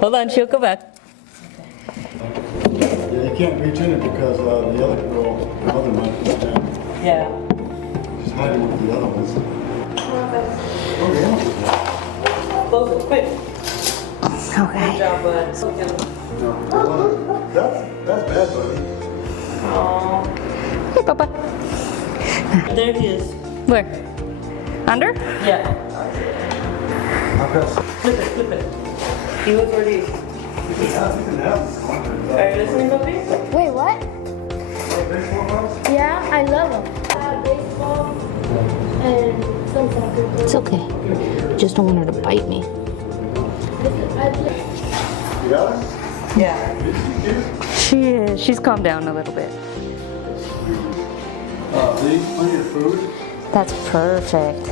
Hold on, she'll go back. Yeah, you can't reach in it because the other girl, the mother might be down. Yeah. She's hiding with the other ones. Oh, yeah. Close it, quick. Okay. Good job, bud. No, that's bad, buddy. Aww. Hey, Papa. There he is. Where? Under? Yeah. Okay. Flip it. He was already. Yeah, you can have this one. Are you listening, puppy? Wait, what? Baseball cards? Yeah, I love them. Baseball and some soccer. It's okay. Just don't want her to bite me. You got it? Yeah. She is. She's calmed down a little bit. These, plenty of food. That's perfect.